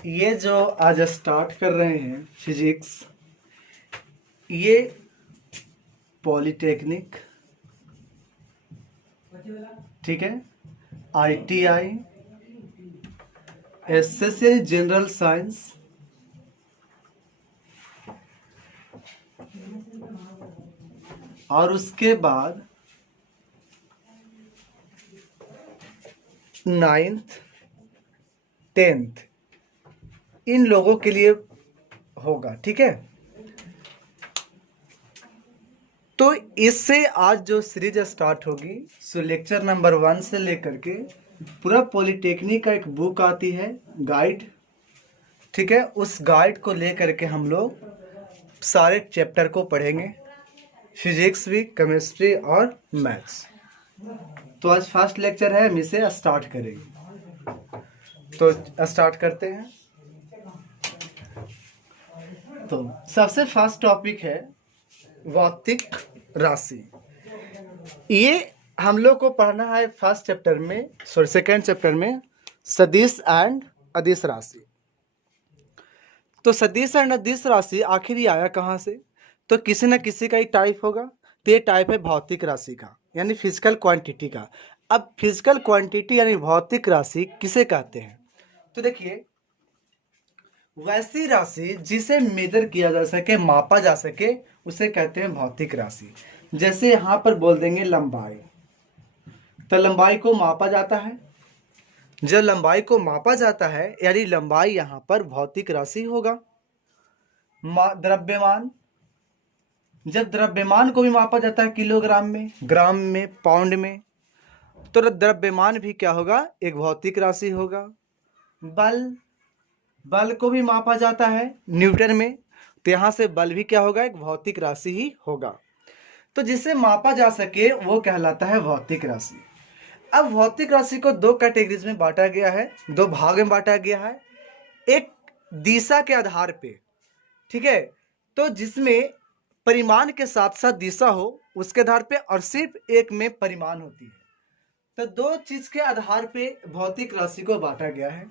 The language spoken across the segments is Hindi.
ये जो आज स्टार्ट कर रहे हैं फिजिक्स, ये पॉलिटेक्निक, ठीक है, ITI, SSC जनरल साइंस, और उसके बाद 9th 10th इन लोगों के लिए होगा, ठीक है। तो इससे आज जो सीरीज स्टार्ट होगी, सो लेक्चर नंबर 1 से लेकर के पूरा पॉलिटेक्निक का एक बुक आती है गाइड, ठीक है। उस गाइड को लेकर के हम लोग सारे चैप्टर को पढ़ेंगे, फिजिक्स भी, केमिस्ट्री और मैथ्स। तो आज फर्स्ट लेक्चर है, हम इसे स्टार्ट करेंगे। तो स्टार्ट करते हैं। तो सबसे फर्स्ट टॉपिक है भौतिक राशि। ये हम लोग को पढ़ना है फर्स्ट चैप्टर में, सॉरी सेकेंड चैप्टर में, सदिश एंड अदिश राशि। तो सदिश एंड अदिश राशि आखिर ये आया कहाँ से? तो किसी न किसी का ही टाइप होगा। तो ये टाइप है भौतिक राशि का, यानी फिजिकल क्वांटिटी का। अब फिजिकल क्वांटिटी यानी भौतिक राशि किसे कहते हैं? तो देखिए, वैसी राशि जिसे मेजर किया जा सके, मापा जा सके, उसे कहते हैं भौतिक राशि। जैसे यहाँ पर बोल देंगे लंबाई, तो लंबाई को मापा जाता है। जब लंबाई को मापा जाता है यानी लंबाई यहाँ पर भौतिक राशि होगा। द्रव्यमान, जब द्रव्यमान को भी मापा जाता है किलोग्राम में, ग्राम में, पाउंड में, तो द्रव्यमान भी क्या होगा? एक भौतिक राशि होगा। बल, बल को भी मापा जाता है न्यूटन में, तो यहाँ से बल भी क्या होगा? एक भौतिक राशि ही होगा। तो जिसे मापा जा सके वो कहलाता है भौतिक राशि। अब भौतिक राशि को दो कैटेगरीज में बांटा गया है, दो भाग में बांटा गया है। एक दिशा के आधार पे, ठीक है, तो जिसमें परिमाण के साथ साथ दिशा हो उसके आधार पे, और सिर्फ एक में परिमाण होती है। तो दो चीज के आधार पे भौतिक राशि को बांटा गया है,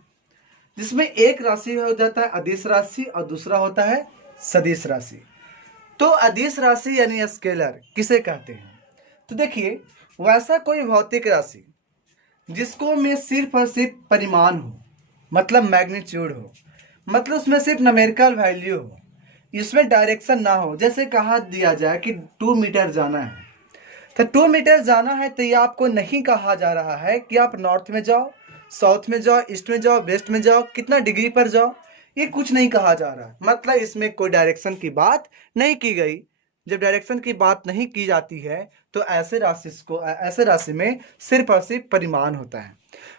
जिसमें एक राशि हो जाता है अदिश राशि और दूसरा होता है सदिश राशि। तो अदिश राशि यानी स्केलर किसे कहते हैं? तो देखिए, वैसा कोई भौतिक राशि जिसको में सिर्फ और सिर्फ परिमाण हो, मतलब मैग्नीट्यूड हो, मतलब उसमें सिर्फ न्यूमेरिकल वैल्यू हो, इसमें डायरेक्शन ना हो। जैसे कहा दिया जाए कि 2 मीटर जाना है, तो 2 मीटर जाना है, तो ये आपको नहीं कहा जा रहा है कि आप नॉर्थ में जाओ, साउथ में जाओ, ईस्ट में जाओ, वेस्ट में जाओ, कितना डिग्री पर जाओ, ये कुछ नहीं कहा जा रहा है। मतलब इसमें कोई डायरेक्शन की बात नहीं की गई। जब डायरेक्शन की बात नहीं की जाती है तो ऐसे राशि में सिर्फ और सिर्फ परिमाण होता है।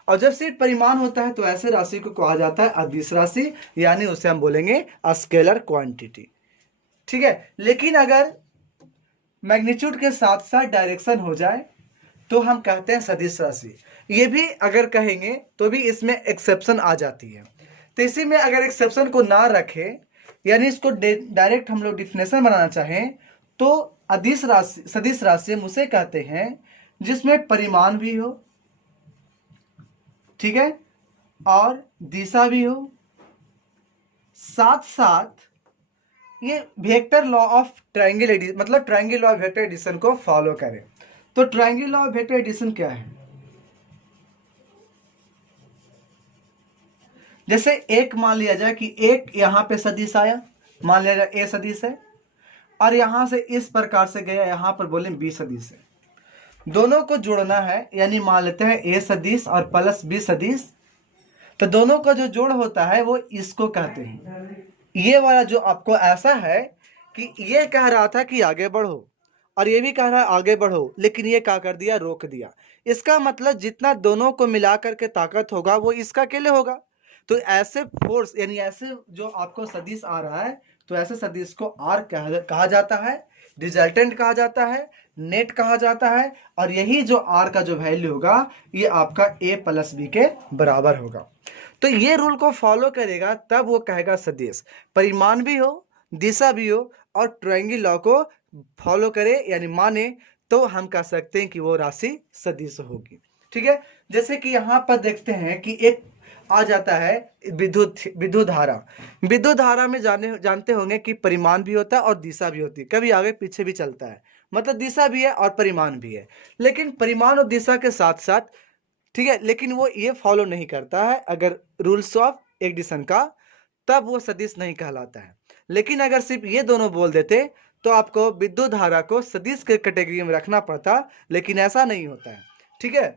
और जब सिर्फ परिमाण होता है तो ऐसे राशि को कहा जाता है अदिश राशि, यानी उसे हम बोलेंगे स्केलर क्वांटिटी, ठीक है। लेकिन अगर मैग्नीट्यूड के साथ साथ डायरेक्शन हो जाए तो हम कहते हैं सदिश राशि। ये भी अगर कहेंगे तो भी इसमें एक्सेप्शन आ जाती है। तो इसी में अगर एक्सेप्शन को ना रखें, यानी इसको डायरेक्ट हम लोग डिफिनेशन बनाना चाहें, तो अदिश राशि, सदिश राशि हम उसे कहते हैं जिसमें परिमाण भी हो, ठीक है, और दिशा भी हो, साथ साथ ये vector law of triangle addition, मतलब triangle law of vector addition को फॉलो करे। तो triangle law of vector addition क्या है? जैसे एक मान लिया जाए कि एक यहां पे सदिश आया, मान लिया जाए ए सदिश है, और यहां से इस प्रकार से गया, यहां पर बोले बी सदिश है। दोनों को जोड़ना है, यानी मान लेते हैं ए सदिश और प्लस बी सदिश। तो दोनों का जो जोड़ होता है वो इसको कहते हैं। ये वाला जो आपको ऐसा है कि ये कह रहा था कि आगे बढ़ो, और ये भी कह रहा है आगे बढ़ो, लेकिन ये क्या कर दिया? रोक दिया। इसका मतलब जितना दोनों को मिला करके ताकत होगा वो इसका अकेले होगा। तो ऐसे फोर्स, यानी ऐसे जो आपको सदिश आ रहा है, तो ऐसे सदिश को आर कहा जाता है, रिजल्टेंट कहा जाता है, नेट कहा जाता है, और यही जो आर का जो वैल्यू होगा ये आपका ए प्लस बी के बराबर होगा। तो ये रूल को फॉलो करेगा तब वो कहेगा सदिश। परिमाण भी हो, दिशा भी हो, और ट्रायंगल लॉ को फॉलो करे यानी माने, तो हम कह सकते हैं कि वो राशि सदिश होगी, ठीक है। जैसे कि यहाँ पर देखते हैं कि एक आ जाता है विद्युत धारा। विद्युत धारा में जानते होंगे कि परिमाण भी होता है और दिशा भी होती है, कभी आगे पीछे भी चलता है, मतलब दिशा भी है और परिमाण भी है। लेकिन परिमाण और दिशा के साथ साथ, ठीक है, लेकिन वो ये फॉलो नहीं करता है अगर रूल्स ऑफ एडिशन का, तब वो सदिश नहीं कहलाता है। लेकिन अगर सिर्फ ये दोनों बोल देते तो आपको विद्युत धारा को सदिश के कैटेगरी में रखना पड़ता, लेकिन ऐसा नहीं होता है, ठीक है।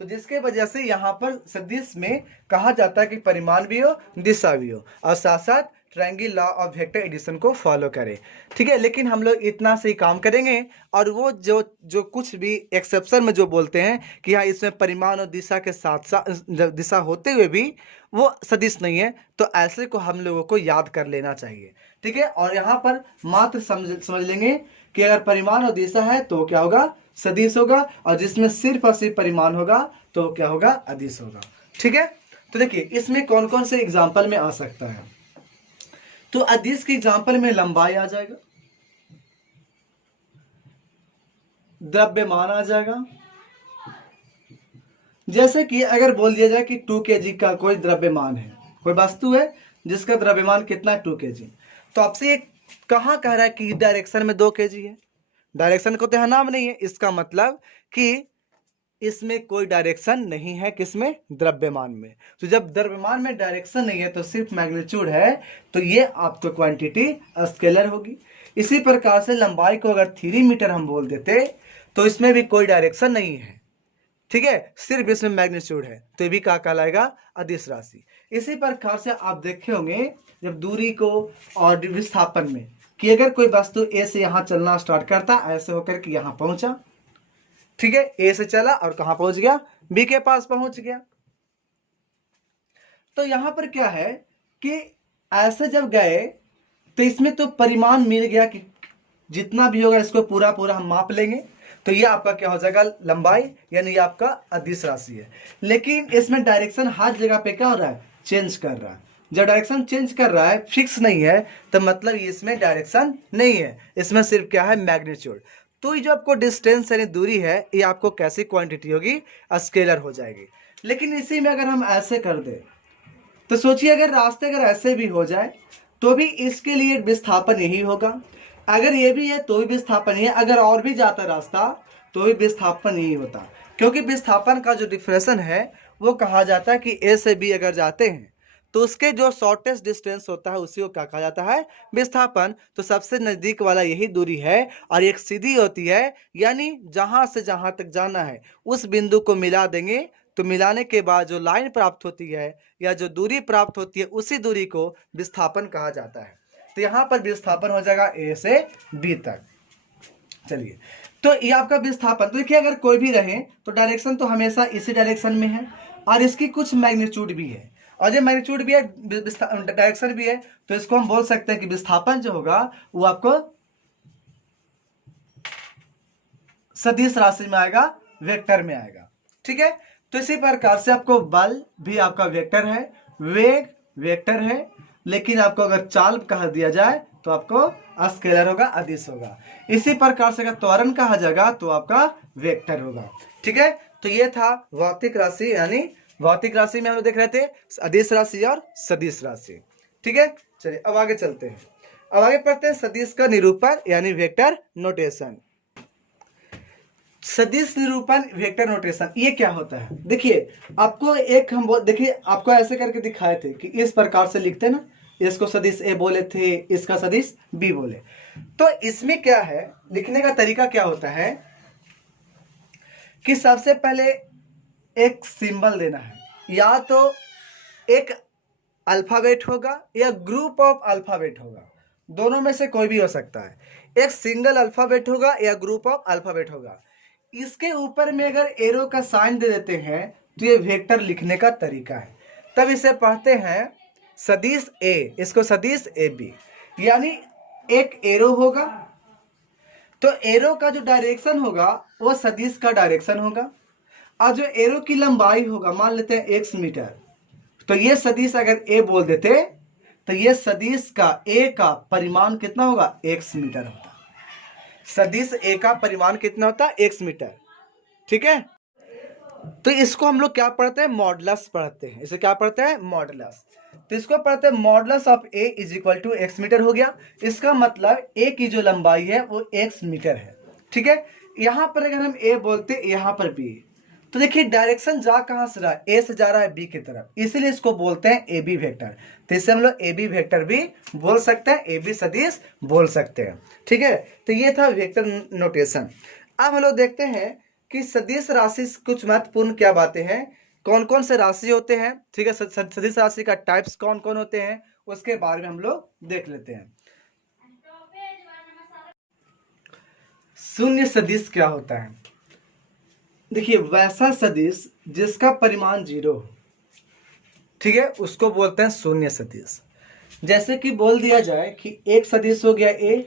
तो जिसके वजह से यहाँ पर सदिश में कहा जाता है कि परिमाण भी हो दिशा भी हो, और साथ साथ triangle law of vector addition को फॉलो करें, ठीक है। लेकिन हम लोग इतना से ही काम करेंगे, और वो जो कुछ भी एक्सेप्शन में जो बोलते हैं कि हाँ इसमें परिमाण और दिशा के साथ साथ दिशा होते हुए भी वो सदिश नहीं है, तो ऐसे को हम लोगों को याद कर लेना चाहिए, ठीक है। और यहाँ पर मात्र समझ लेंगे कि अगर परिमाण और दिशा है तो क्या होगा, सदिश होगा, और जिसमें सिर्फ और सिर्फ परिमाण होगा तो क्या होगा, अदिश होगा, ठीक है। तो देखिए इसमें कौन कौन से एग्जाम्पल में आ सकता है। तो अदिश के एग्जाम्पल में लंबाई आ जाएगा, द्रव्यमान आ जाएगा। जैसे कि अगर बोल दिया जाए कि 2 kg का कोई द्रव्यमान है, कोई वस्तु है जिसका द्रव्यमान कितना है, 2 kg, तो आपसे ये कहाँ कह रहा है कि डायरेक्शन में 2 kg है, डायरेक्शन को तो यहाँ नाम नहीं है, इसका मतलब कि इसमें कोई डायरेक्शन नहीं है, किसमें, द्रव्यमान में। तो जब द्रव्यमान में डायरेक्शन नहीं है तो सिर्फ मैग्नीट्यूड है, तो ये आपको क्वांटिटी स्केलर होगी। इसी प्रकार से लंबाई को अगर 3 मीटर हम बोल देते तो इसमें भी कोई डायरेक्शन नहीं है, ठीक है, सिर्फ इसमें मैग्नीट्यूड है, तो ये भी क्या कहलाएगा, अदिश राशि। इसी प्रकार से आप देखे होंगे जब दूरी को और विस्थापन में, कि अगर कोई वस्तु ए से यहाँ चलना स्टार्ट करता, ऐसे होकर कि यहाँ पहुंचा, ठीक है, ए से चला और कहां पहुंच गया, बी के पास पहुंच गया। तो यहां पर क्या है कि ऐसे जब गए तो इसमें तो परिमाण मिल गया कि जितना भी होगा इसको पूरा पूरा हम माप लेंगे, तो ये आपका क्या हो जाएगा, लंबाई, यानी ये आपका अदिश राशि है। लेकिन इसमें डायरेक्शन हर जगह पे क्या हो रहा है, चेंज कर रहा है। जब डायरेक्शन चेंज कर रहा है, फिक्स नहीं है, तो मतलब इसमें डायरेक्शन नहीं है, इसमें सिर्फ क्या है, मैग्नीट्यूड। तो ये जो आपको डिस्टेंस यानी दूरी है, ये आपको कैसी क्वांटिटी होगी, स्केलर हो जाएगी। लेकिन इसी में अगर हम ऐसे कर दे तो सोचिए अगर रास्ते अगर ऐसे भी हो जाए तो भी इसके लिए विस्थापन यही होगा, अगर ये भी है तो भी विस्थापन ही है, अगर और भी जाता रास्ता तो भी विस्थापन यही होता, क्योंकि विस्थापन का जो डिफरेंशन है वो कहा जाता है कि ए से बी अगर जाते हैं तो उसके जो शॉर्टेस्ट डिस्टेंस होता है उसी को क्या कहा जाता है, विस्थापन। तो सबसे नजदीक वाला यही दूरी है, और एक सीधी होती है, यानी जहां से जहां तक जाना है उस बिंदु को मिला देंगे, तो मिलाने के बाद जो लाइन प्राप्त होती है या जो दूरी प्राप्त होती है उसी दूरी को विस्थापन कहा जाता है। तो यहाँ पर विस्थापन हो जाएगा ए से बी तक। चलिए, तो ये आपका विस्थापन। तो देखिए अगर कोई भी रहे तो डायरेक्शन तो हमेशा इसी डायरेक्शन में है, और इसकी कुछ मैग्नीट्यूड भी है, और जो मैग्नीट्यूड भी है डायरेक्शन भी है, तो इसको हम बोल सकते हैं कि विस्थापन जो होगा वो आपको सदिश राशि में आएगा, वेक्टर में आएगा, ठीक है। तो इसी प्रकार से आपको बल भी आपका वेक्टर है, वेग वेक्टर है, लेकिन आपको अगर चाल कह दिया जाए तो आपको स्केलर होगा, अदिश होगा। इसी प्रकार से अगर त्वरण कहा जाएगा तो आपका वेक्टर होगा, ठीक है। तो ये था भौतिक राशि, यानी भौतिक राशि में हम लोग देख रहे थे अदिश राशि और सदिश राशि, ठीक है। चलिए अब आगे चलते हैं, अब आगे पढ़ते हैं सदिश का निरूपण यानी वेक्टर नोटेशन। सदिश निरूपण वेक्टर नोटेशन ये क्या होता है, देखिए आपको एक हम देखिए आपको ऐसे करके दिखाए थे कि इस प्रकार से लिखते ना, इसको सदिश ए बोले थे, इसका सदिश बी बोले। तो इसमें क्या है, लिखने का तरीका क्या होता है कि सबसे पहले एक सिंबल देना है, या तो एक अल्फाबेट होगा या ग्रुप ऑफ अल्फाबेट होगा, दोनों में से कोई भी हो सकता है। एक सिंगल अल्फाबेट होगा या ग्रुप ऑफ अल्फाबेट होगा। इसके ऊपर में अगर एरो का साइन दे देते हैं तो ये वेक्टर लिखने का तरीका है। तब इसे पढ़ते हैं सदिश ए, इसको सदिश ए बी, यानी एक एरो होगा, तो एरो का जो डायरेक्शन होगा वो सदिश का डायरेक्शन होगा, और जो एरो की लंबाई होगा मान लेते हैं x मीटर, तो ये सदिश अगर ए बोल देते तो ये सदिश का ए का परिमाण कितना होगा, x मीटर होता। सदिश ए का परिमाण कितना होता है, x मीटर, ठीक है। तो इसको हम लोग क्या पढ़ते हैं, मॉडुलस पढ़ते हैं। इसे क्या पढ़ते हैं, मॉडुलस। तो इसको पढ़ते हैं modulus of A is equal to X meter हो गया। इसका मतलब ए की जो लंबाई है वो एक्स मीटर है। ठीक है, यहां पर अगर हम ए बोलते हैं, यहां पर बी, तो देखिए डायरेक्शन जा कहां से रहा है, ए से जा रहा है बी की तरफ, इसीलिए इसको बोलते हैं ए बी वेक्टर। तो इसे हम लोग ए बी वेक्टर भी बोल सकते हैं, ए बी सदिश बोल सकते हैं। ठीक है, तो ये था वेक्टर नोटेशन। अब हम लोग देखते हैं कि सदिश राशि कुछ महत्वपूर्ण क्या बातें हैं, कौन कौन से राशि होते हैं। ठीक है, सदिश राशि का टाइप्स कौन कौन होते हैं, उसके बारे में हम लोग देख लेते हैं। शून्य सदिश क्या होता है, देखिए वैसा सदिश जिसका परिमाण 0 हो, ठीक है, उसको बोलते हैं शून्य सदिश। जैसे कि बोल दिया जाए कि एक सदिश हो गया ए,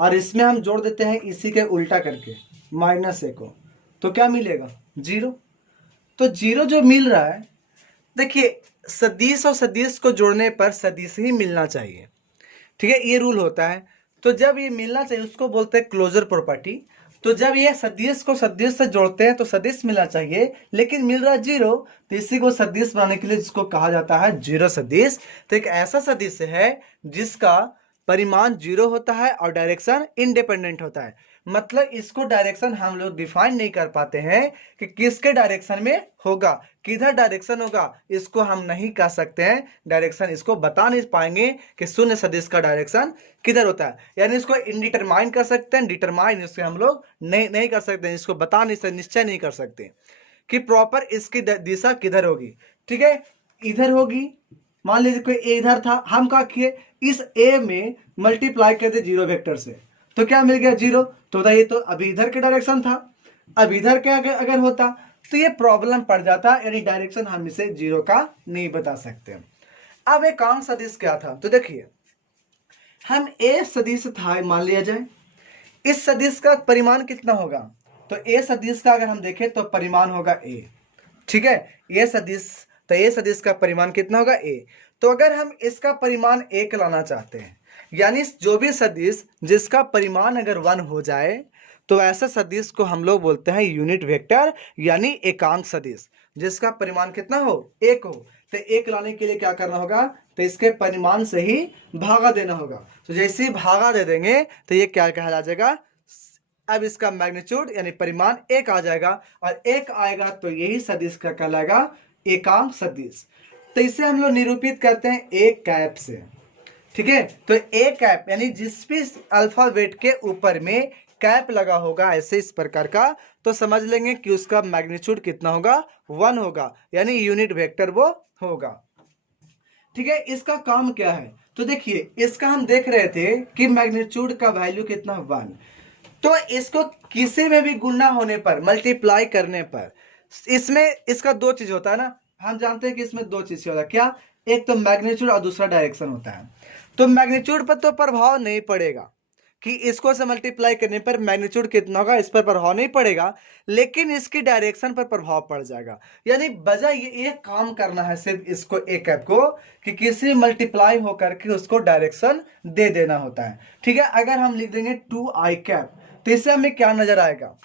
और इसमें हम जोड़ देते हैं इसी के उल्टा करके -a को, तो क्या मिलेगा, 0। तो 0 जो मिल रहा है, देखिए सदिश और सदिश को जोड़ने पर सदिश ही मिलना चाहिए। ठीक है, ये रूल होता है। तो जब ये मिलना चाहिए उसको बोलते हैं क्लोजर प्रॉपर्टी। तो जब ये सदिश को सदिश से जोड़ते हैं तो सदिश मिलना चाहिए, लेकिन मिल रहा है 0, तो इसी को सदिश बनाने के लिए जिसको कहा जाता है 0 सदिश। तो एक ऐसा सदिश है जिसका परिमाण 0 होता है और डायरेक्शन इंडिपेंडेंट होता है। मतलब इसको डायरेक्शन हम लोग डिफाइन नहीं कर पाते हैं कि किसके डायरेक्शन में होगा, किधर डायरेक्शन होगा, इसको हम नहीं कह सकते हैं डायरेक्शन, इसको बता नहीं पाएंगे कि शून्य सदिश का डायरेक्शन किधर होता है। यानी इसको इंडिटरमाइन कर सकते हैं, डिटरमाइन इससे हम लोग नहीं कर सकते, इसको बता नहीं सकते, निश्चय नहीं कर सकते कि प्रॉपर इसकी दिशा किधर होगी। ठीक है, इधर होगी, मान लीजिए कोई ए इधर था, हम क्या किए, इस ए में मल्टीप्लाई कर दे 0 वेक्टर से, तो क्या मिल गया 0। तो बताइए, तो अभी इधर के डायरेक्शन था, अब इधर के अगर होता तो ये प्रॉब्लम पड़ जाता, यानी डायरेक्शन हम इसे 0 का नहीं बता सकते। अब एक एकांक सदिश क्या था, तो देखिए हम ए सदिश था मान लिया जाए, इस सदिश का परिमाण कितना होगा, तो ए सदिश का अगर हम देखें तो परिमाण होगा ए। ठीक है, ये सदिश, तो ए सदिश का परिमाण कितना होगा ए। तो अगर हम इसका परिमाण 1 लाना चाहते हैं, यानी जो भी सदिश जिसका परिमाण अगर 1 हो जाए, तो ऐसा सदिश को हम लोग बोलते हैं यूनिट वेक्टर, यानी एकांक सदिश, जिसका परिमाण कितना हो, 1 हो। तो 1 लाने के लिए क्या करना होगा, तो इसके परिमाण से ही भागा देना होगा। तो जैसे ही भागा दे देंगे तो ये क्या कहला जाएगा, अब इसका मैग्नीट्यूड यानी परिमाण 1 आ जाएगा, और 1 आएगा तो यही सदिश का कहलाएगा एकांक सदिश। तो इसे हम लोग निरूपित करते हैं ए कैप से। ठीक है, तो ए कैप यानी जिस भी अल्फाबेट के ऊपर में कैप लगा होगा ऐसे इस प्रकार का, तो समझ लेंगे कि उसका मैग्नीट्यूड कितना होगा, 1 होगा, यानी यूनिट वेक्टर वो होगा। ठीक है, इसका काम क्या है, तो देखिए इसका हम देख रहे थे कि मैग्नीट्यूड का वैल्यू कितना 1, तो इसको किसी में भी गुणा होने पर, मल्टीप्लाई करने पर, इसमें इसका 2 चीज होता है ना, हम जानते हैं कि इसमें 2 चीज होता है, क्या, एक तो मैग्नीट्यूड और दूसरा डायरेक्शन होता है। तो मैग्नीट्यूड पर तो प्रभाव नहीं पड़ेगा कि इसको से मल्टीप्लाई करने पर मैग्नीट्यूड कितना होगा, इस पर प्रभाव नहीं पड़ेगा, लेकिन इसकी डायरेक्शन पर प्रभाव पड़ जाएगा। यानी वजह ये काम करना है सिर्फ इसको ए कैप को, कि किसी मल्टीप्लाई होकर के उसको डायरेक्शन दे देना होता है। ठीक है, अगर हम लिख देंगे 2 आई कैप, तो इससे हमें क्या नजर आएगा,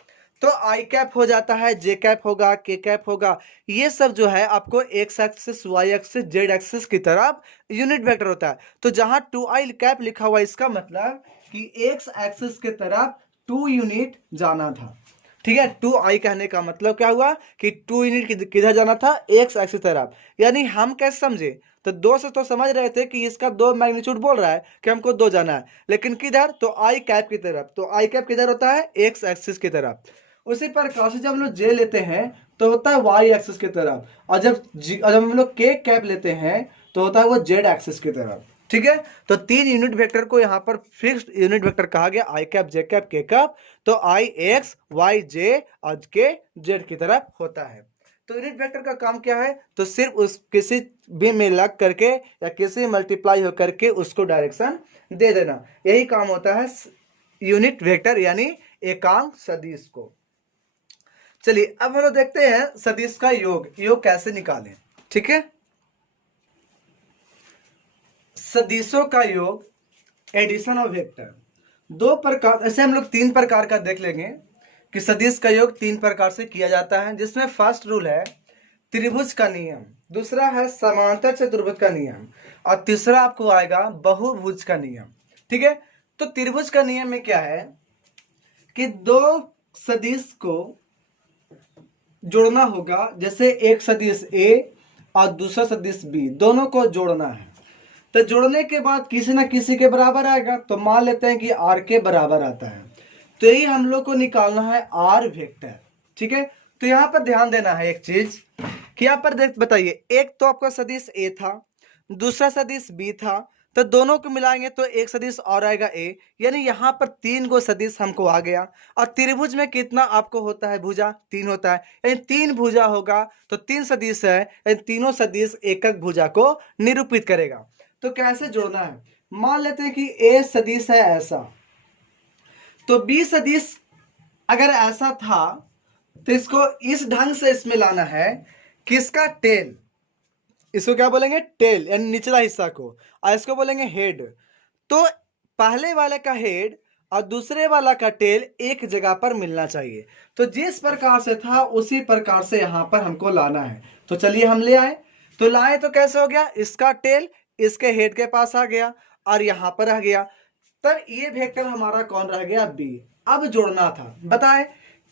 तो आई कैप हो जाता है, जे कैप होगा, के कैप होगा, ये सब जो है आपको X axis, Y axis, Z axis की तरफ यूनिट वेक्टर होता है। तो जहां 2 आई कैप लिखा हुआ, इसका मतलब कि एक्स एक्सिस के तरफ 2 यूनिट जाना था। ठीक है, 2 आई कहने का मतलब क्या हुआ कि 2 यूनिट किधर जाना था, एक्स एक्सिस तरफ। यानी हम कैसे समझे, तो 2 से तो समझ रहे थे कि इसका 2 मैग्नीट्यूड बोल रहा है कि हमको 2 जाना है, लेकिन किधर, तो आई कैप की तरफ। तो आई कैप किधर होता है, एक्स एक्सिस की तरफ। उसी प्रकार से जब हम लोग जे लेते हैं तो होता है वाई एक्सिस की तरफ, और जब हम लोग के कैप लेते हैं तो होता है वो जेड एक्सिस की तरफ। ठीक है, तो 3 यूनिट वेक्टर को यहाँ पर फिक्स्ड यूनिट वेक्टर कहा गया, आई कैप, जे कैप, के कैप। तो आई एक्स, वाई जे और के जेड की तरफ होता है। तो यूनिट वेक्टर का काम क्या है, तो सिर्फ उस किसी भी में लग करके या किसी मल्टीप्लाई होकर के उसको डायरेक्शन दे देना, यही काम होता है यूनिट वेक्टर यानी एकांक सदिश को। चलिए अब हम लोग देखते हैं सदिश का योग कैसे निकालें। ठीक है, सदिशों का योग, एडिशन ऑफ वेक्टर, 2 प्रकार, ऐसे हम लोग 3 प्रकार का देख लेंगे कि सदिश का योग 3 प्रकार से किया जाता है, जिसमें फर्स्ट रूल है त्रिभुज का नियम, दूसरा है समांतर चतुर्भुज का नियम, और तीसरा आपको आएगा बहुभुज का नियम। ठीक है, तो त्रिभुज का नियम में क्या है कि दो सदिश को जोड़ना होगा, जैसे एक सदिश ए और दूसरा सदिश बी, दोनों को जोड़ना है। तो जोड़ने के बाद किसी ना किसी के बराबर आएगा, तो मान लेते हैं कि आर के बराबर आता है, तो यही हम लोग को निकालना है आर वेक्टर। ठीक है, तो यहाँ पर ध्यान देना है एक चीज कि यहाँ पर देख बताइए, एक तो आपका सदिश ए था, दूसरा सदिश बी था, तो दोनों को मिलाएंगे तो एक सदिश और आएगा ए, यानी यहाँ पर 3 गो सदिश हमको आ गया। और त्रिभुज में कितना आपको होता है भुजा, 3 होता है, यानी 3 भुजा होगा तो 3 सदिश है, यानी तीनों सदिश एकक भुजा को निरूपित करेगा। तो कैसे जोड़ना है, मान लेते हैं कि ए सदिश है ऐसा, तो बी सदिश अगर ऐसा था तो इसको इस ढंग से इसमें लाना है कि इसका टेल, इसको क्या बोलेंगे टेल, यानी निचला हिस्सा को, और इसको बोलेंगे हेड। तो पहले वाले का हेड और दूसरे वाला का टेल एक जगह पर मिलना चाहिए। तो जिस प्रकार से था उसी प्रकार से यहां पर हमको लाना है। तो चलिए हम ले आए, तो लाए तो कैसे हो गया, इसका टेल इसके हेड के पास आ गया और यहां पर आ गया, तब ये वेक्टर हमारा कौन रह गया, बी। अब जोड़ना था, बताए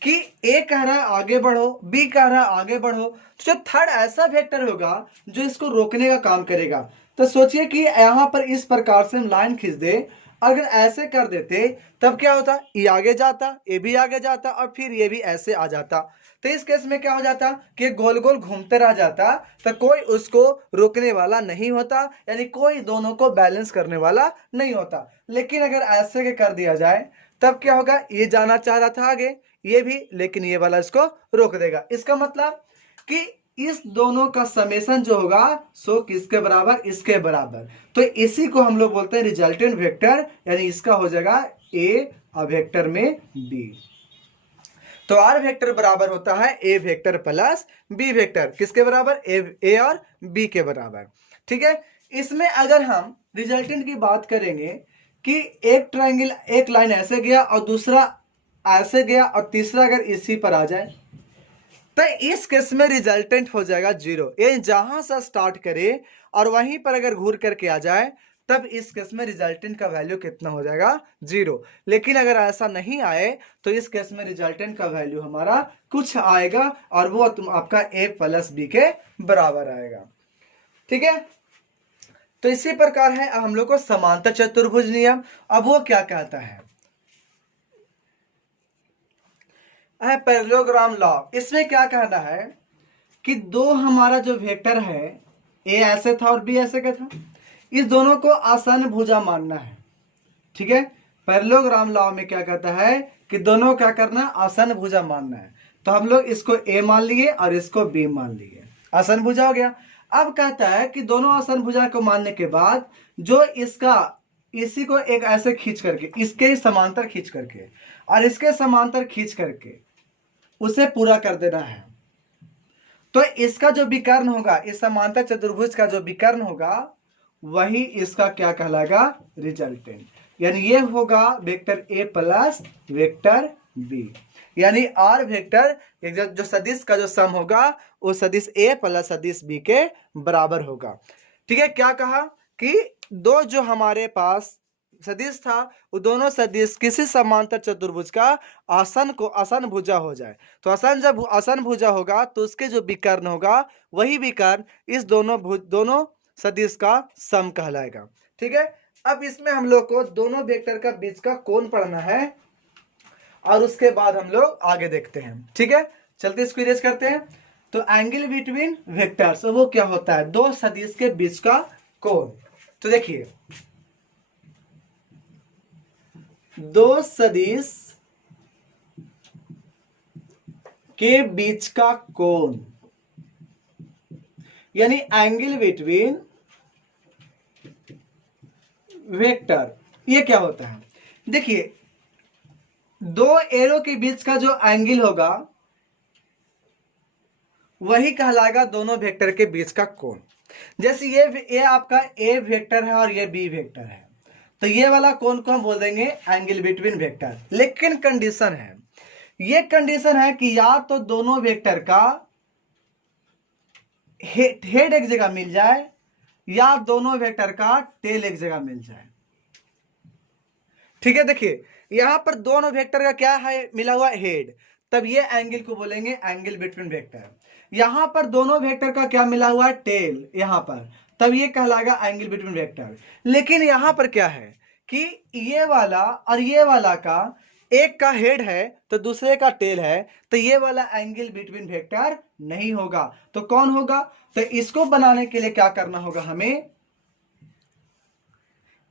कि ए कह रहा है आगे बढ़ो, बी कह रहा है आगे बढ़ो, तो जो थर्ड ऐसा वेक्टर होगा जो इसको रोकने का काम करेगा। तो सोचिए कि यहां पर इस प्रकार से हम लाइन खींच दे, अगर ऐसे कर देते तब क्या होता, ये आगे जाता, ये भी आगे जाता और फिर ये भी ऐसे आ जाता। तो इस केस में क्या हो जाता कि गोल गोल घूमते रह जाता, तो कोई उसको रोकने वाला नहीं होता, यानी कोई दोनों को बैलेंस करने वाला नहीं होता। लेकिन अगर ऐसे के कर दिया जाए तब क्या होगा, ये जाना चाह रहा था आगे, ये भी, लेकिन ये वाला इसको रोक देगा। इसका मतलब कि इस दोनों का समेशन जो होगा सो किसके बराबर, इसके बराबर। तो इसी को हम लोग बोलते हैं रिजल्टेंट वेक्टर, यानी इसका हो जाएगा ए और वेक्टर में बी। तो आर वेक्टर बराबर होता है ए वेक्टर प्लस बी वेक्टर, किसके बराबर, ए और बी के बराबर। ठीक है, इसमें अगर हम रिजल्टेंट की बात करेंगे कि एक ट्रायंगल, एक लाइन ऐसे गया और दूसरा ऐसे गया और तीसरा अगर इसी पर आ जाए, तो इस केस में रिजल्टेंट हो जाएगा 0। ये जहां से स्टार्ट करे और वहीं पर अगर घूर करके आ जाए, तब इस केस में रिजल्टेंट का वैल्यू कितना हो जाएगा, 0। लेकिन अगर ऐसा नहीं आए तो इस केस में रिजल्टेंट का वैल्यू हमारा कुछ आएगा और वो तुम आपका ए प्लस बी के बराबर आएगा। ठीक है, तो इसी प्रकार है हम लोग को समांतर चतुर्भुज नियम। अब वो क्या कहता है, पैरेललोग्राम लॉ। इसमें क्या कहना है कि दो हमारा जो वेक्टर है, ए ऐसे था और बी ऐसे का था, इस दोनों को आसन भुजा मानना है। ठीक है, पैरेललोग्राम लॉ में क्या कहता है कि दोनों क्या करना है, आसन भुजा मानना है। तो हम लोग इसको ए मान लिए और इसको बी मान लिए, आसन भुजा हो गया। अब कहता है कि दोनों आसन भुजा को मानने के बाद जो इसका, इसी को एक ऐसे खींच करके, इसके समांतर खींच करके और इसके समांतर खींच करके उसे पूरा कर देना है। तो इसका जो विकर्ण होगा, इस समांतर चतुर्भुज का जो विकर्ण होगा, वही इसका क्या कहलाएगा, रिजल्टेंट। यानी ये होगा vector A plus vector B, यानी आर वेक्टर जो सदिश का जो सम होगा वो सदिश ए प्लस सदिश बी के बराबर होगा। ठीक है, क्या कहा कि दो जो हमारे पास सदिश था वो दोनों सदिश किसी समांतर चतुर्भुज का आसन को आसन भुजा हो जाए, तो आसन जब आसन भुजा होगा तो उसके जो विकर्ण होगा वही विकर्ण इस दोनों सदिश का सम कहलाएगा। ठीक है, अब इसमें हम लोग को दोनों वेक्टर का बीच का कोण पढ़ना है और उसके बाद हम लोग आगे देखते हैं। ठीक है, चलते इसको इरेज करते हैं। तो एंगल बिटवीन वेक्टर्स वो क्या होता है, दो सदिश के बीच का कोण। तो देखिए, दो सदिश के बीच का कोण यानी एंगल बिटवीन वेक्टर, ये क्या होता है, देखिए दो एरो के बीच का जो एंगल होगा वही कहलाएगा दोनों वेक्टर के बीच का कोण। जैसे ये आपका ए वेक्टर है और ये बी वेक्टर है, तो ये वाला कोण को हम बोल देंगे एंगल बिटवीन वेक्टर। लेकिन कंडीशन है ये कंडीशन है कि या तो दोनों वेक्टर का हेड एक जगह मिल जाए या दोनों वेक्टर का टेल एक जगह मिल जाए। ठीक है, देखिए यहां पर दोनों वेक्टर का क्या है, मिला हुआ हेड, तब ये एंगल को बोलेंगे एंगल बिटवीन वेक्टर। यहां पर दोनों वेक्टर का क्या मिला हुआ है, टेल, यहां पर, तब ये कहलाएगा एंगल बिटवीन वेक्टर। लेकिन यहां पर क्या है कि ये वाला और ये वाला का एक का हेड है तो दूसरे का टेल है, तो ये वाला एंगल बिटवीन वेक्टर नहीं होगा। तो कौन होगा, तो इसको बनाने के लिए क्या करना होगा हमें,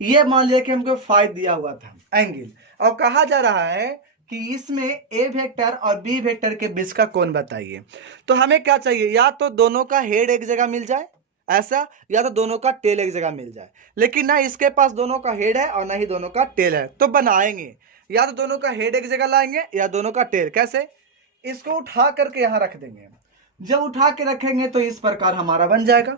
ये मान लिया कि हमको फाइव दिया हुआ था एंगल, और कहा जा रहा है कि इसमें ए वेक्टर और बी वेक्टर के बीच का कोण बताइए। तो हमें क्या चाहिए, या तो दोनों का हेड एक जगह मिल जाए ऐसा, या तो दोनों का टेल एक जगह मिल जाए। लेकिन ना इसके पास दोनों का हेड है और ना ही दोनों का टेल है, तो बनाएंगे या तो दोनों का हेड एक जगह लाएंगे या दोनों का टेल। कैसे, इसको उठा करके यहां रख देंगे। जब उठा के रखेंगे तो इस प्रकार हमारा बन जाएगा।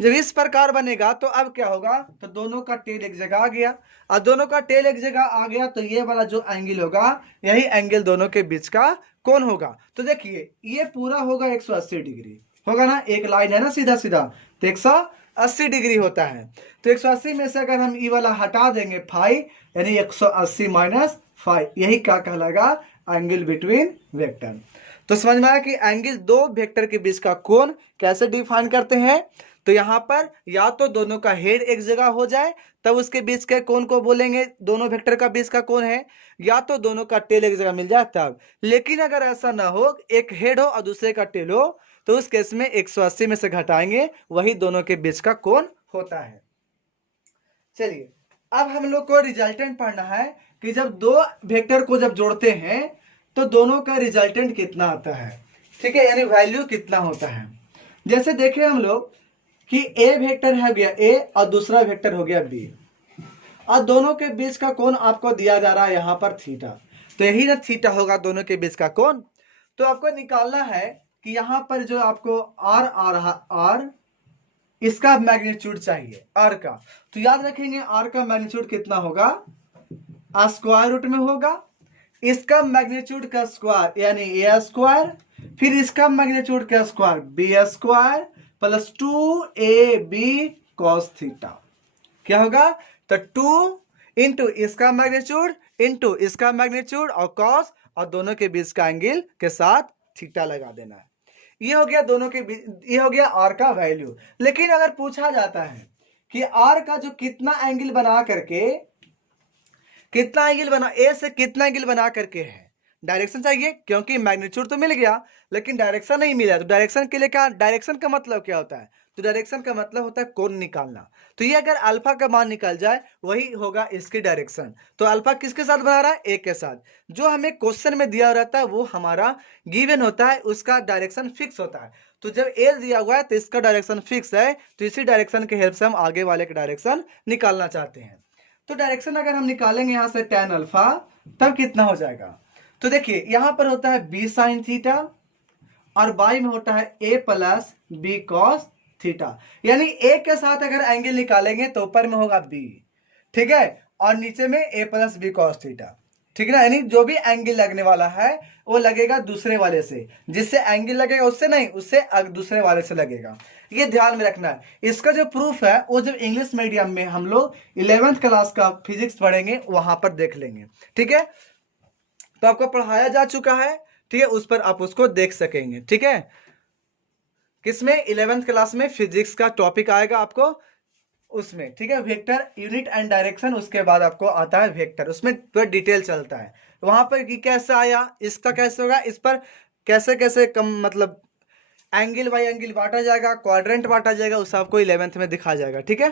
जब इस प्रकार बनेगा तो अब क्या होगा, तो दोनों का टेल एक जगह आ गया, और दोनों का टेल एक जगह आ गया तो ये वाला जो एंगल होगा यही एंगल दोनों के बीच का कोण होगा। तो देखिए ये पूरा होगा 180 डिग्री होगा ना, एक लाइन है ना सीधा सीधा, तो 180 डिग्री होता है। तो 180 में से अगर हम ये वाला हटा देंगे 5, यानी 180 माइनस 5, यही क्या कहलाएगा, एंगल बिटवीन वेक्टर। तो समझ में आया कि एंगल दो वेक्टर के बीच का कोण कैसे डिफाइन करते हैं। तो यहां पर या तो दोनों का हेड एक जगह हो जाए तब उसके बीच के कोण को बोलेंगे दोनों वेक्टर का बीच का कोण है, या तो दोनों का टेल एक जगह मिल जाए तब। लेकिन अगर ऐसा ना हो, एक हेड हो और दूसरे का टेल हो, तो उस केस में 180 में से घटाएंगे, वही दोनों के बीच का कोण होता है। चलिए अब हम लोग को रिजल्टेंट पढ़ना है कि जब दो वेक्टर को जब जोड़ते हैं तो दोनों का रिजल्टेंट कितना आता है। ठीक है, यानी वैल्यू कितना होता है। जैसे देखें हम लोग कि ए वेक्टर है गया ए और दूसरा वेक्टर हो गया बी, और दोनों के बीच का कोण आपको दिया जा रहा है यहां पर थीटा, तो यही ना थीटा होगा दोनों के बीच का कोण। तो आपको निकालना है कि यहां पर जो आपको आर आ रहा, आर इसका मैग्नीट्यूड चाहिए आर का। तो याद रखेंगे आर का मैग्नीट्यूड कितना होगा, स्क्वायर रूट में होगा, इसका मैग्नीट्यूड का स्क्वायर यानी ए स्क्वायर, फिर इसका मैग्नीट्यूड का square B square plus 2ab cos theta. क्या होगा, तो 2 इंटू इसका मैग्नीट्यूड इंटू इसका मैग्नीट्यूड और cos, और दोनों के बीच का एंगल के साथ थीटा लगा देना है। ये हो गया दोनों के बीच, ये हो गया आर का वैल्यू। लेकिन अगर पूछा जाता है कि आर का जो कितना एंगल बना करके, कितना एंगल बना, ए से कितना एंगल बना करके है, डायरेक्शन चाहिए, क्योंकि मैग्नीट्यूड तो मिल गया लेकिन डायरेक्शन नहीं मिला। तो डायरेक्शन के लिए क्या, डायरेक्शन का मतलब क्या होता है, तो डायरेक्शन का मतलब होता है कोण निकालना। तो ये अगर अल्फा का मान निकल जाए वही होगा इसकी डायरेक्शन। तो अल्फा किसके साथ बना रहा है, ए के साथ। जो हमें क्वेश्चन में दिया रहता है वो हमारा गिवन होता है, उसका डायरेक्शन फिक्स होता है। तो जब ए दिया हुआ है तो इसका डायरेक्शन फिक्स है, तो इसी डायरेक्शन के हेल्प से हम आगे वाले का डायरेक्शन निकालना चाहते हैं। तो डायरेक्शन अगर हम निकालेंगे यहां से tan अल्फा, तब कितना हो जाएगा, तो देखिए यहां पर होता है b sin थीटा और बाई में होता है a plus B cos theta. यानी a के साथ अगर एंगल निकालेंगे तो ऊपर में होगा b, ठीक है, और नीचे में a plus B cos theta. ठीक है ना, यानी जो भी एंगल लगने वाला है वो लगेगा दूसरे वाले से, जिससे एंगल लगेगा उससे नहीं, उससे दूसरे वाले से लगेगा। ये ध्यान में रखना है। इसका जो प्रूफ है वो जब इंग्लिश मीडियम में हम लोग 11th क्लास का फिजिक्स पढ़ेंगे वहां पर देख लेंगे। ठीक है, तो आपको पढ़ाया जा चुका है, ठीक है, उस पर आप उसको देख सकेंगे। ठीक है, किसमें, 11th क्लास में फिजिक्स का टॉपिक आएगा आपको उसमें। ठीक है, वेक्टर यूनिट एंड डायरेक्शन, उसके बाद आपको आता है वेक्टर, उसमें पूरा डिटेल चलता है वहां पर कि कैसे आया, इसका कैसे होगा, इस पर कैसे कैसे कम मतलब एंगल बाई एंगल बांटा जाएगा, क्वाड्रेंट बांटा जाएगा, उस आपको 11th में दिखा जाएगा। ठीक है,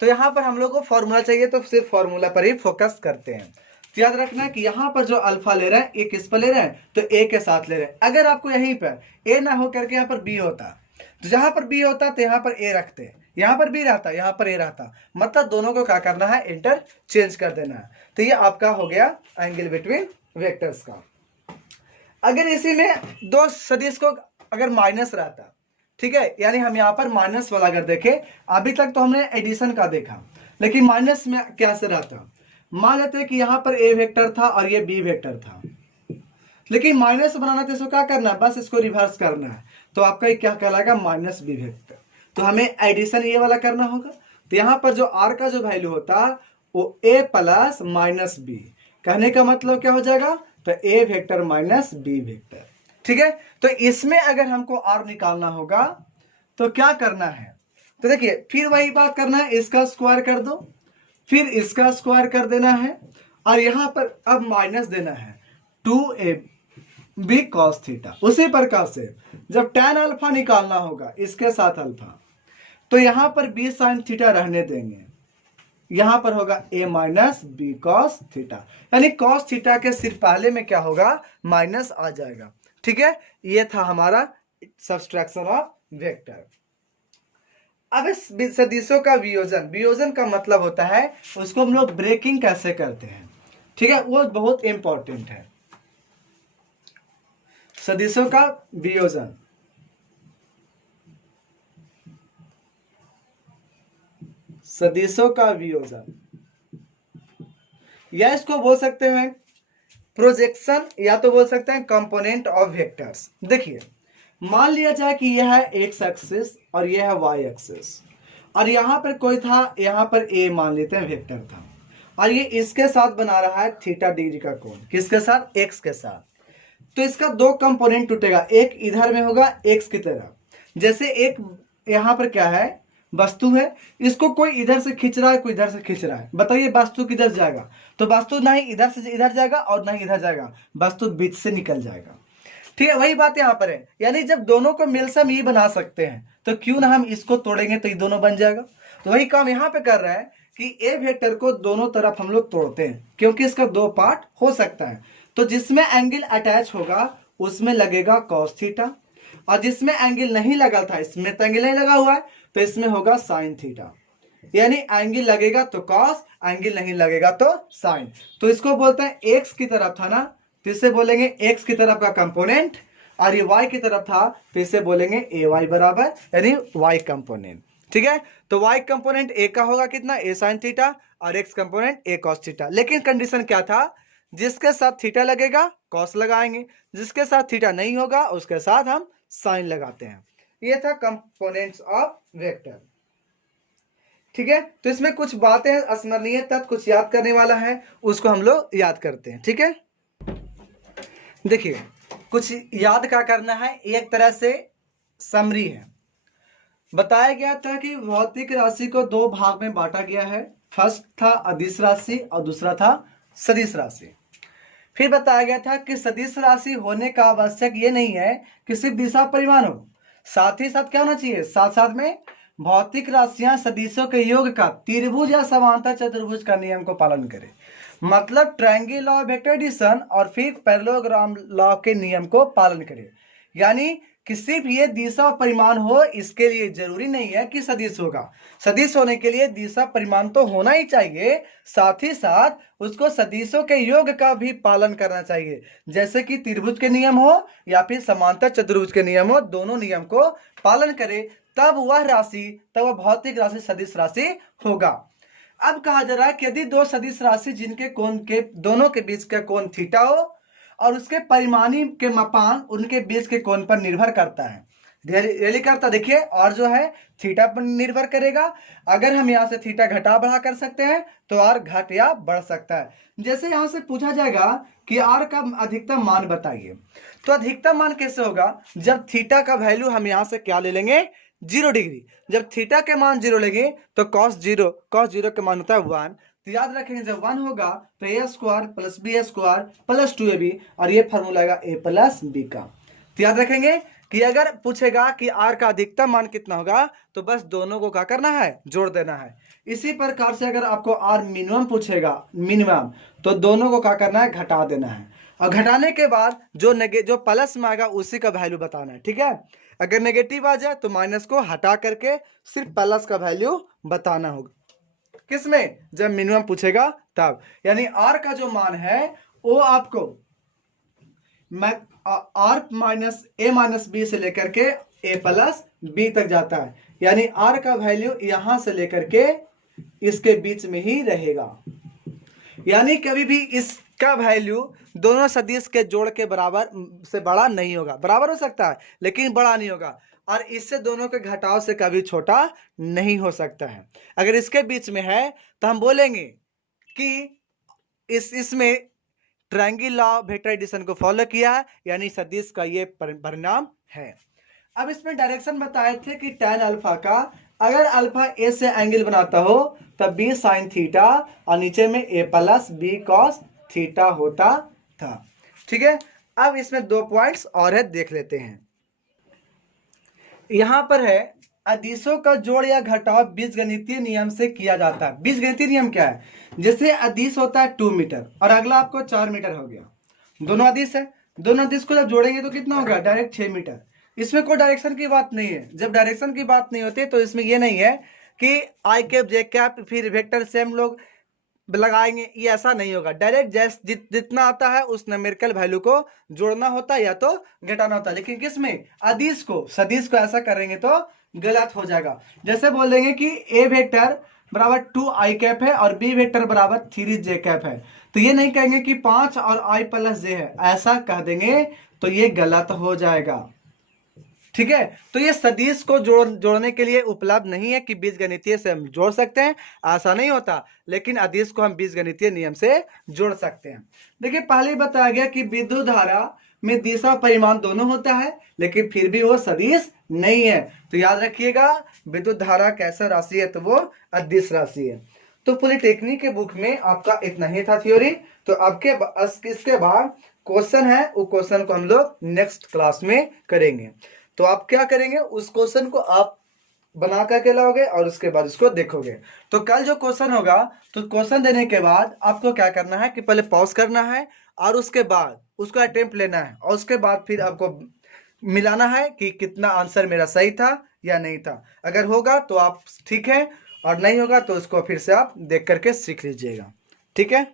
तो यहाँ पर हम लोग को फॉर्मूला चाहिए तो सिर्फ फॉर्मूला पर ही फोकस करते हैं। तो याद रखना कि यहाँ पर जो अल्फा ले रहे हैं ये किस पर ले रहे हैं, तो ए के साथ ले रहे हैं। अगर आपको यहीं पर ए ना हो करके यहाँ पर बी होता, तो जहां पर बी होता तो यहाँ पर ए रखते, यहाँ पर बी रहता, यहाँ पर ए रहता, मतलब दोनों को क्या करना है, इंटर चेंज कर देना है। तो ये आपका हो गया एंगल बिटवीन वेक्टर्स का। अगर इसी में दो सदिश को अगर माइनस रहता, ठीक है, यानी हम यहाँ पर माइनस वाला अगर देखें, अभी तक तो हमने एडिशन का देखा, लेकिन माइनस में क्या से रहता, मान लेते हैं कि यहाँ पर ए वेक्टर था और ये बी वेक्टर था, लेकिन माइनस बनाना तो इसको क्या करना है, बस इसको रिवर्स करना है, तो आपका ये क्या कहलाएगा, माइनस बी वेक्टर। तो हमें एडिशन ये वाला करना होगा। तो यहाँ पर जो आर का जो वैल्यू होता वो ए प्लस माइनस बी, कहने का मतलब क्या हो जाएगा, तो ए वेक्टर माइनस बी वेक्टर। ठीक है, तो इसमें अगर हमको आर निकालना होगा तो क्या करना है, तो देखिए फिर वही बात करना है, इसका स्क्वायर कर दो, फिर इसका स्क्वायर कर देना है, और यहां पर अब माइनस देना है 2ab cos थीटा। उसी प्रकार से जब tan अल्फा निकालना होगा इसके साथ अल्फा, तो यहां पर b sin थीटा रहने देंगे, यहां पर होगा a minus B cos theta, यानी cos थीटा के सिर्फ पहले में क्या होगा, माइनस आ जाएगा। ठीक है, ये था हमारा सब्सट्रैक्शन ऑफ वेक्टर। अब इस सदिशों का वियोजन, वियोजन का मतलब होता है उसको हम लोग ब्रेकिंग कैसे करते हैं। ठीक है, वो बहुत इंपॉर्टेंट है। सदिशों का वियोजन, सदिशों का वियोजन, या इसको बोल सकते हैं प्रोजेक्शन, या तो बोल सकते हैं कंपोनेंट ऑफ वेक्टर्स। देखिए मान लिया जाए कि यह है एक्स एक्सिस और यह है वाई एक्सिस, और यहां पर कोई था, यहां पर ए मान लेते हैं वेक्टर था, और ये इसके साथ बना रहा है थीटा डिग्री का कोण, किसके साथ, एक्स के साथ। तो इसका दो कंपोनेंट टूटेगा, एक इधर में होगा एक्स की तरफ, जैसे एक यहां पर क्या है, वस्तु है, इसको कोई इधर से खींच रहा है, कोई इधर से खींच रहा है, बताइए वस्तु किधर जाएगा, तो वस्तु ना ही इधर से इधर जाएगा और ना ही इधर जाएगा, वस्तु बीच से निकल जाएगा। ठीक है, वही बात यहाँ पर है, यानी जब दोनों को मिलसम ये बना सकते हैं तो क्यों ना हम इसको तोड़ेंगे तो ये दोनों बन जाएगा। तो वही काम यहाँ पे कर रहा है कि ए वेक्टर को दोनों तरफ हम लोग तोड़ते हैं, क्योंकि इसका दो पार्ट हो सकता है। तो जिसमें एंगल अटैच होगा उसमें लगेगा कॉस थीटा, और जिसमें एंगल नहीं लगा था, इसमें तो एंगल नहीं लगा हुआ है, तो इसमें होगा साइन थीटा, यानी एंगल लगेगा तो कॉस, एंगल नहीं लगेगा तो साइन। तो इसको बोलते हैं एक्स की तरफ था ना, तो इसे बोलेंगे एक्स की तरफ का कंपोनेंट, और ये वाई की तरफ था तो इसे बोलेंगे ए वाई बराबर, यानी वाई कंपोनेंट। ठीक है, तो वाई कंपोनेंट ए का होगा कितना, ए साइन थीटा, और एक्स कंपोनेंट ए कॉस थीटा। लेकिन कंडीशन क्या था, जिसके साथ थीटा लगेगा कॉस लगाएंगे, जिसके साथ थीटा नहीं होगा उसके साथ हम साइन लगाते हैं। ये था कंपोनेंट्स ऑफ वेक्टर। ठीक है, तो इसमें कुछ बातें स्मरणीय तथ्य कुछ याद करने वाला है, उसको हम लोग याद करते हैं। ठीक है, देखिए कुछ याद क्या करना है, एक तरह से समरी है। बताया गया था कि भौतिक राशि को दो भाग में बांटा गया है, फर्स्ट था अदिश राशि और दूसरा था सदिश राशि। फिर बताया गया था कि सदिश राशि होने का आवश्यक ये नहीं है कि सिर्फ दिशा परिमाण हो, साथ ही साथ क्या होना चाहिए, साथ साथ में भौतिक राशियां सदिशों के योग का त्रिभुज या समांतर चतुर्भुज का नियम को पालन करे, मतलब triangle law of vector addition और फिर पैरेललोग्राम लॉ के नियम को पालन करे। यानी किसी भी ये दिशा परिमाण हो, इसके लिए जरूरी नहीं है कि सदिश होगा, सदिश होने के लिए दिशा परिमाण तो होना ही चाहिए, साथ ही साथ उसको सदिशों के योग का भी पालन करना चाहिए, जैसे कि त्रिभुज के नियम हो या फिर समांतर चतुर्भुज के नियम हो, दोनों नियम को पालन करे, तब वह राशि, तब वह भौतिक राशि सदिश राशि होगा। अब कहा जा रहा है कि यदि दो सदिश राशि जिनके कोण के दोनों के बीच का कोण थीटा हो और उसके परिमाणी के मापांक उनके बीच के कोण पर निर्भर करता है, रियली करता, देखिए, और जो है थीटा पर निर्भर करेगा। अगर हम यहाँ से थीटा घटा बढ़ा कर सकते हैं तो आर घट या बढ़ सकता है। जैसे यहाँ से पूछा जाएगा कि आर का अधिकतम मान बताइए, तो अधिकतम मान कैसे होगा, जब थीटा का वैल्यू हम यहाँ से क्या ले लेंगे, 0 डिग्री। जब थीटा के मान 0 लेंगे तो कॉस जीरो के मान होता है 1। तो याद रखेंगे जब 1 होगा तो A square plus B square plus 2ab, और ये फॉर्मूला आएगा ए प्लस बी का। तो याद रखेंगे कि अगर पूछेगा कि आर का अधिकतम मान कितना होगा तो बस दोनों को क्या करना है, जोड़ देना है। इसी प्रकार से अगर आपको आर मिनिमम पूछेगा, मिनिमम, तो दोनों को क्या करना है, घटा देना है, और घटाने के बाद जो प्लस में आएगा उसी का वैल्यू बताना है। ठीक है, अगर नेगेटिव आ जाए तो माइनस को हटा करके सिर्फ प्लस का वैल्यू बताना होगा, किसमें, जब मिनिमम पूछेगा तब। यानी आर का जो मान है वो आपको R minus A minus B से लेकर के ए प्लस बी तक जाता है, यानी आर का वैल्यू यहां से लेकर के इसके बीच में ही रहेगा। यानी कभी भी इस का वैल्यू दोनों सदिश के जोड़ के बराबर से बड़ा नहीं होगा। बराबर हो सकता है लेकिन बड़ा नहीं होगा, और इससे दोनों के घटाव से कभी छोटा नहीं हो सकता है। अगर इसके बीच में है तो हम बोलेंगे कि इसमें triangle law of vector addition को फॉलो किया है, यानी सदिश का ये परिणाम है। अब इसमें डायरेक्शन बताए थे कि tan अल्फा का अगर अल्फा ए से एंगल बनाता हो तब बी साइन थीटा और नीचे में ए प्लस बी कॉस थीटा होता था। ठीक है, अब इसमें 2 पॉइंट्स और है, देख लेते हैं। यहां पर है अदिशों का जोड़ या घटाव बीजगणितीय नियम से किया जाता है। बीजगणितीय नियम क्या है? जैसे अदिश होता है 2 मीटर और अगला आपको 4 मीटर हो गया, दोनों अदिश है, दोनों अदिश को जब जोड़ेंगे तो कितना होगा? Direct 6 metre. इसमें कोई डायरेक्शन की बात नहीं है। जब डायरेक्शन की बात नहीं होती तो इसमें ये नहीं है कि आई कैप जे कैप फिर वेक्टर सेम लोग लगाएंगे, ये ऐसा नहीं होगा। डायरेक्ट जैसे जितना आता है उस न्यूमेरिकल वैल्यू को जोड़ना होता है या तो घटाना होता है। लेकिन किसमें? अदिश को, सदिश को ऐसा करेंगे तो गलत हो जाएगा। जैसे बोल देंगे कि ए वेक्टर बराबर 2 आई कैप है और बी वेक्टर बराबर 3 जे कैप है, तो ये नहीं कहेंगे कि 5 और आई प्लस जे है, ऐसा कह देंगे तो ये गलत हो जाएगा। ठीक है, तो ये सदिश को जोड़ने के लिए उपलब्ध नहीं है कि बीजगणितीय से हम जोड़ सकते हैं, ऐसा नहीं होता। लेकिन अदिश को हम बीजगणितीय नियम से जोड़ सकते हैं। देखिए, पहले बताया गया कि विद्युत धारा में दिशा परिमाण दोनों होता है, लेकिन फिर भी वो सदिश नहीं है। तो याद रखिएगा, विद्युत धारा कैसा राशि है? तो वो अदिश राशि है। तो पॉलिटेक्निक के बुक में आपका इतना ही था थ्योरी। तो आपके इसके बाद क्वेश्चन है, वो क्वेश्चन को हम लोग नेक्स्ट क्लास में करेंगे। तो आप क्या करेंगे? उस क्वेश्चन को आप बना करके लाओगे और उसके बाद उसको देखोगे। तो कल जो क्वेश्चन होगा, तो क्वेश्चन देने के बाद आपको क्या करना है कि पहले पॉज करना है और उसके बाद उसको अटेम्प्ट लेना है, और उसके बाद फिर आपको मिलाना है कि कितना आंसर मेरा सही था या नहीं था। अगर होगा तो आप ठीक है, और नहीं होगा तो उसको फिर से आप देख करके सीख लीजिएगा। ठीक है।